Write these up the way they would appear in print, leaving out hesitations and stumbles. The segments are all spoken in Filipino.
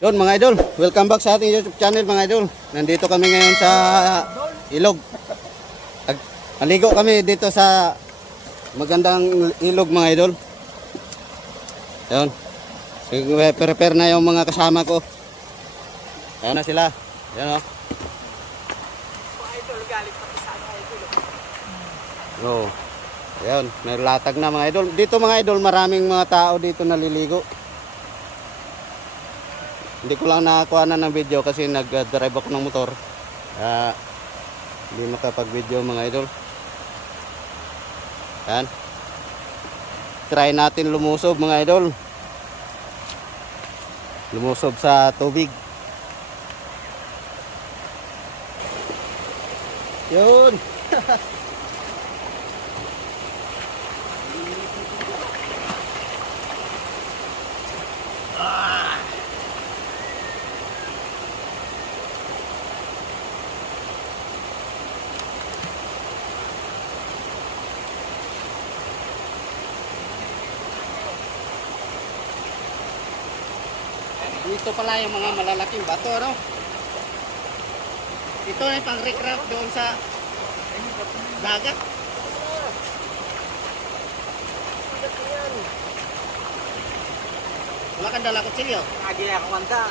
Yun mga idol, welcome back sa ating YouTube channel mga idol. Nandito kami ngayon sa ilog. Maligo kami dito sa magandang ilog mga idol. Yun. Prepare na yung mga kasama ko. Ayan na sila. Ayan o. Idol, galing pa sa idol. Oh. Ayan, may latag na mga idol. Dito mga idol, maraming mga tao dito naliligo. Hindi ko lang nakakuha na ng video kasi nag-drive ako ng motor. Hindi makapag-video mga idol. Yan. Try natin lumusob mga idol. Lumusob sa tubig. Yun. Dito pala yung mga malalaking bato, no? Ito ay pang recraft doon sa dagat. Wala kang dala kutsilyo? Lagi ako manda.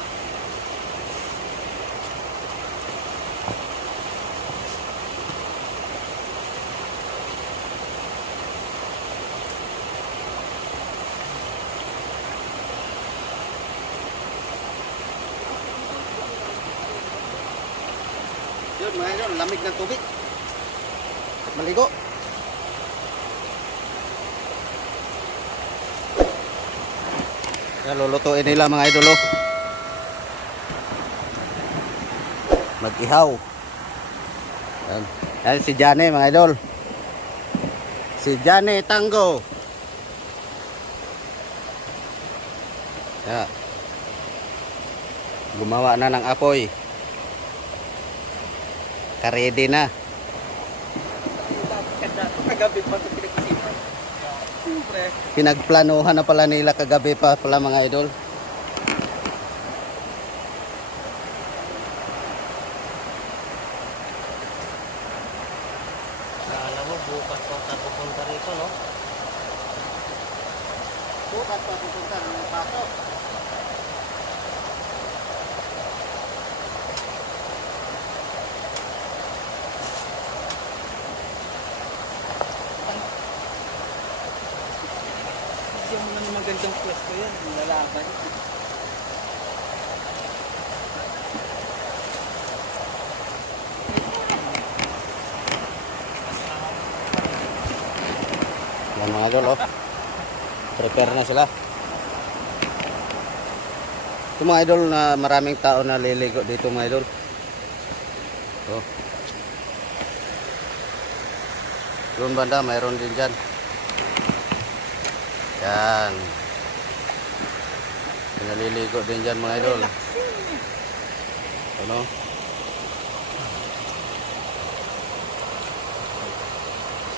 Yun mga idol, lamig ng tubig. Maligo. Yan, lulutuin nila mga idol, oh. Mag-ihaw. Yan. Yan si Jane mga idol. Si Jane Tango. Yan. Gumawa na ng apoy. Karedy na. Kagabi pa ito pinag-isipan. Siyempre. Pinagplanuhan na pala nila kagabi pa pala mga idol. Alam mo, bukas pa tayo pupunta rito, no? Bukas pa pupunta ng paso. Yung mga magandang pwesto yan, lalaban. Yan mga idol, oh. Prepare na sila. Ito mga idol, na maraming tao na liligo dito mga idol. Oh. Doon banda, mayroon din dyan. Yan. Naliligo din dyan mga idol. Ano?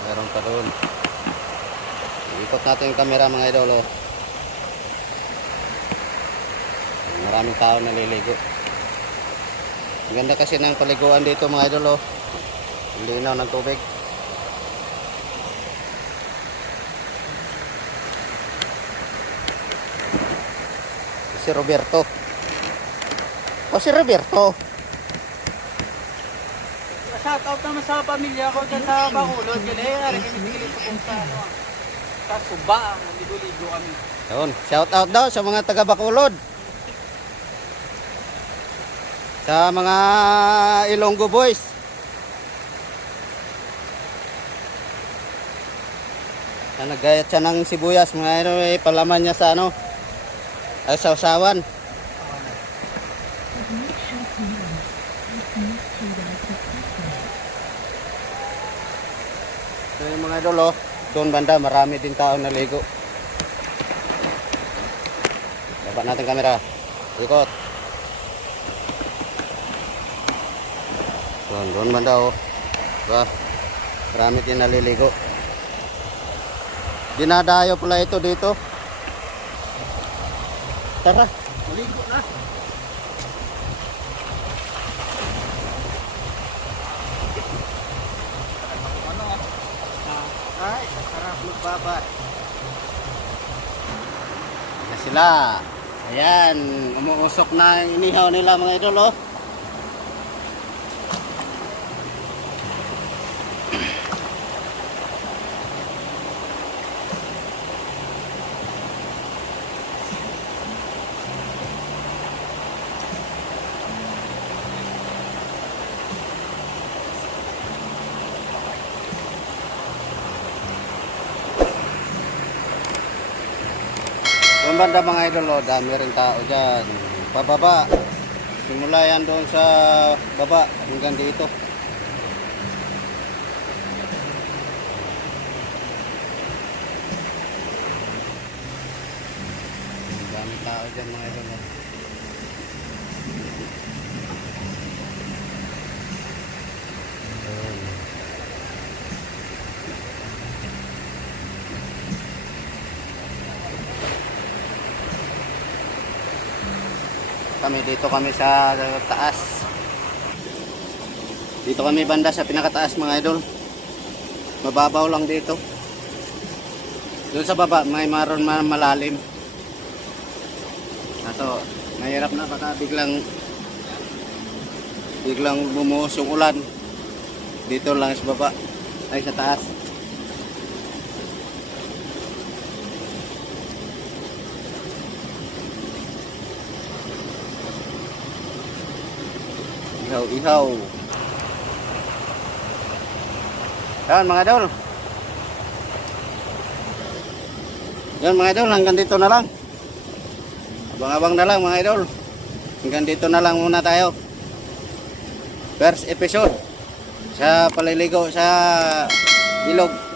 Meron pa doon. Ikot natin yung camera mga idol, oh. Maraming tao naliligo. Ang ganda kasi ng paliguan dito mga idol, oh. Ang linaw ng tubig. Si Roberto. O si Roberto. Shout out naman sa pamilya ko dyan sa Bacolod. Yan eh, nakikinig ko kung sa ano. Sa Suba, ligo-ligo kami. Yun, shout out daw sa mga taga Bacolod. Sa mga Ilonggo boys. Nagayat siya ng sibuyas, mga ano, eh, palaman niya sa ano, ay sausawan. So yung mga idol, oh, doon banda marami din tao naligo. Dapat natin kamera. Ikot. Doon banda, oh. Diba? Marami din naliligo. Dinadayo pala ito dito. Tara, maligo na. dapat. Na sila. Ayan, umuusok na yung inihaw nila mga idol, oh. Yung banda mga idol, oh, dami rin tao dyan. Pababa. Simula yan doon sa baba hanggang dito. Dami tao dyan mga idol, oh. Ayun. Dito kami sa taas. Dito kami banda sa pinakataas mga idol. Mababaw lang dito. Doon sa baba may maroon malalim. Ato, mahirap na baka biglang bumuhos yung ulan. Dito lang sa baba ay sa taas. Ihaw. Yan mga idol. Yan mga idol, hanggang dito na lang. Abang-abang na lang mga idol. Hanggang dito na lang muna tayo. First episode sa paliligo sa ilog.